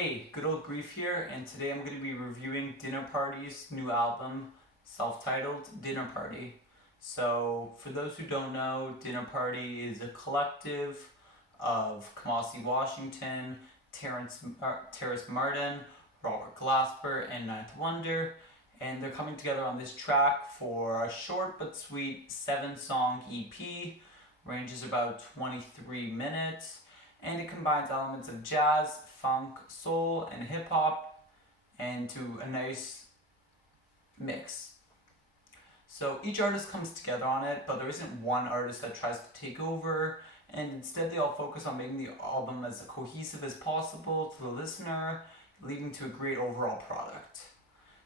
Hey, good old Grief here, and today I'm going to be reviewing Dinner Party's new album, self-titled Dinner Party. So, for those who don't know, Dinner Party is a collective of Kamasi Washington, Terrace Martin, Robert Glasper, and Ninth Wonder, and they're coming together on this track for a short but sweet 7-song EP, ranges about 23 minutes, and it combines elements of jazz, funk, soul, and hip hop into a nice mix. So each artist comes together on it, but there isn't one artist that tries to take over, and instead they all focus on making the album as cohesive as possible to the listener, leading to a great overall product.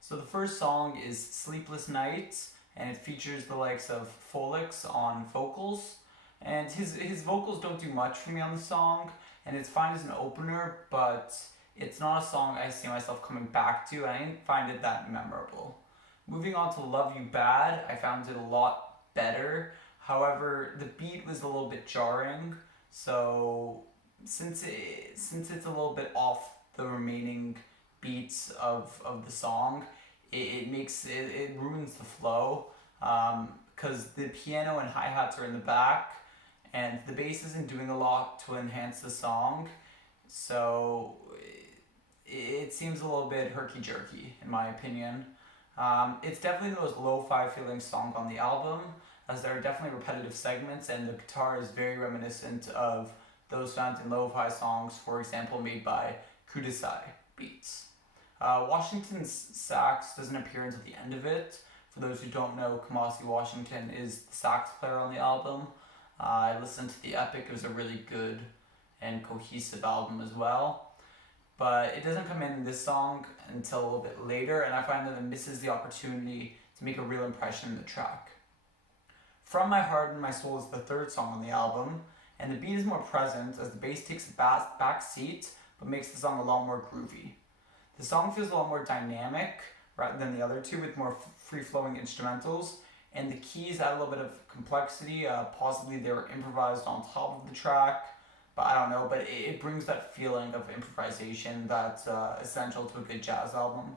So the first song is Sleepless Nights, and it features the likes of Folix on vocals. And his vocals don't do much for me on the song, and it's fine as an opener, but it's not a song I see myself coming back to, and I didn't find it that memorable. Moving on to Love You Bad, I found it a lot better. However, the beat was a little bit jarring, so since it's a little bit off the remaining beats of the song, it ruins the flow, because the piano and hi-hats are in the back, and the bass isn't doing a lot to enhance the song, so it seems a little bit herky-jerky in my opinion. It's definitely the most lo-fi feeling song on the album, as there are definitely repetitive segments, and the guitar is very reminiscent of those found in lo-fi songs, for example made by Kudasai beats. Washington's sax doesn't appear until the end of it. For those who don't know, Kamasi Washington is the sax player on the album. I listened to the Epic, it was a really good and cohesive album as well. But it doesn't come in this song until a little bit later, and I find that it misses the opportunity to make a real impression in the track. From My Heart and My Soul is the third song on the album, and the beat is more present as the bass takes a back seat, but makes the song a lot more groovy. The song feels a lot more dynamic rather than the other two, with more free-flowing instrumentals, and the keys add a little bit of complexity. Possibly they were improvised on top of the track, but I don't know, but it brings that feeling of improvisation that's essential to a good jazz album.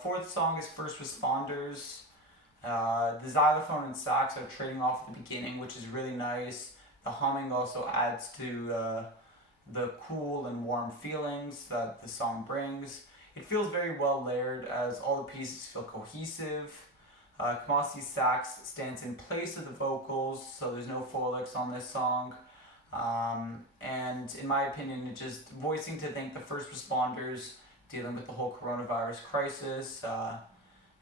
Fourth song is First Responders. The xylophone and sax are trading off at the beginning, which is really nice. The humming also adds to the cool and warm feelings that the song brings. It feels very well layered as all the pieces feel cohesive. Kamasi's sax stands in place of the vocals, so there's no Folix on this song. And in my opinion, it's just voicing to thank the first responders dealing with the whole coronavirus crisis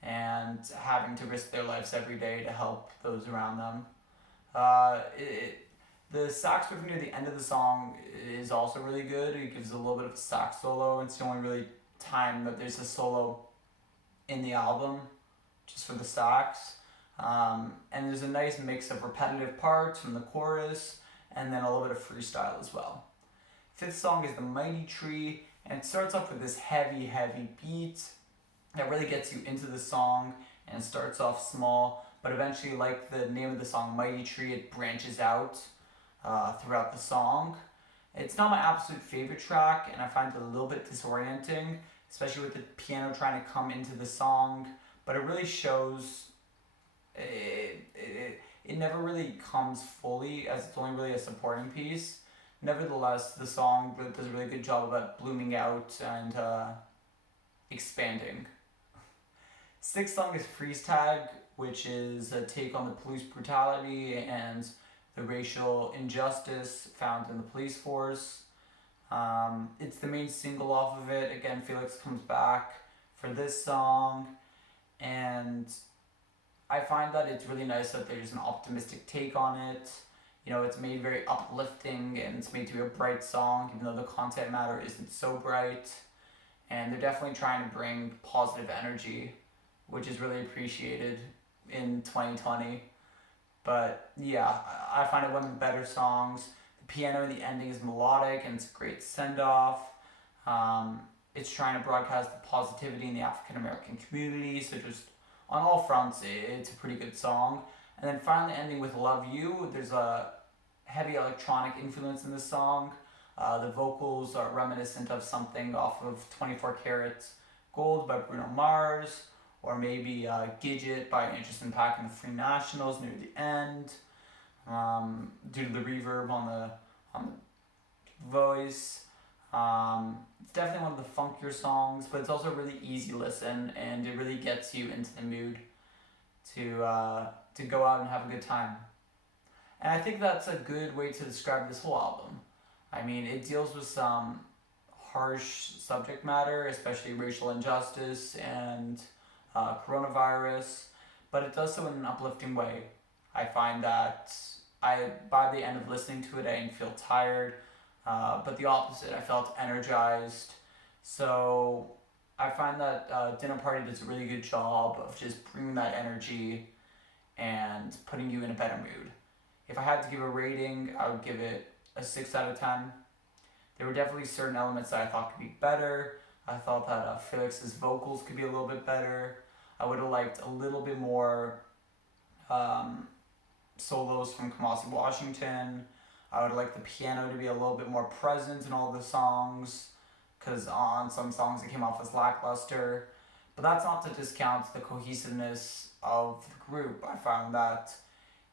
and having to risk their lives every day to help those around them. The sax riff near the end of the song is also really good. It gives a little bit of a sax solo. It's the only really time that there's a solo in the album, just for the sax. And there's a nice mix of repetitive parts from the chorus, and then a little bit of freestyle as well. Fifth song is The Mighty Tree, and it starts off with this heavy beat that really gets you into the song, and it starts off small, but eventually, like the name of the song, Mighty Tree, it branches out throughout the song. It's not my absolute favorite track, and I find it a little bit disorienting, especially with the piano trying to come into the song, but it really shows it never really comes fully, as it's only really a supporting piece. Nevertheless, the song does a really good job about blooming out and expanding. Sixth song is Freeze Tag, which is a take on the police brutality and the racial injustice found in the police force. It's the main single off of it. Again, Felix comes back for this song, and I find that it's really nice that there's an optimistic take on it. You know, it's made very uplifting, and it's made to be a bright song, even though the content matter isn't so bright. And they're definitely trying to bring positive energy, which is really appreciated in 2020. But yeah, I find it one of the better songs. The piano in the ending is melodic, and it's a great send-off. It's trying to broadcast the positivity in the African American community, so just on all fronts, it's a pretty good song. And then finally ending with Love You. There's a heavy electronic influence in the song. The vocals are reminiscent of something off of 24 Karat Gold by Bruno Mars, or maybe Gidget by Anderson .Paak and the Free Nationals near the end, due to the reverb on the voice. It's definitely one of the funkier songs, but it's also a really easy listen, and it really gets you into the mood to go out and have a good time. And I think that's a good way to describe this whole album. I mean, it deals with some harsh subject matter, especially racial injustice and coronavirus, but it does so in an uplifting way. I find that by the end of listening to it, I didn't feel tired, but the opposite, I felt energized. So I find that Dinner Party does a really good job of just bringing that energy and putting you in a better mood. If I had to give a rating, I would give it a 6 out of 10. There were definitely certain elements that I thought could be better. I thought that Felix's vocals could be a little bit better. I would have liked a little bit more solos from Kamasi Washington. I would like the piano to be a little bit more present in all the songs, because on some songs it came off as lackluster. But that's not to discount the cohesiveness of the group. I found that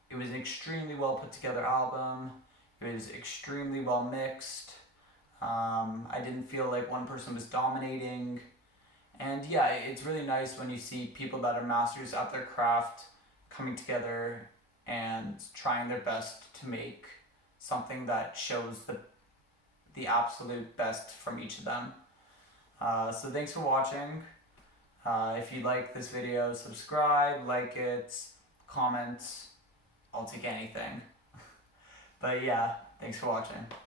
it was an extremely well put together album. It was extremely well mixed. I didn't feel like one person was dominating. And yeah, it's really nice when you see people that are masters at their craft coming together and trying their best to make something that shows the absolute best from each of them. So thanks for watching. If you like this video, subscribe, like it, comment. I'll take anything. But yeah, thanks for watching.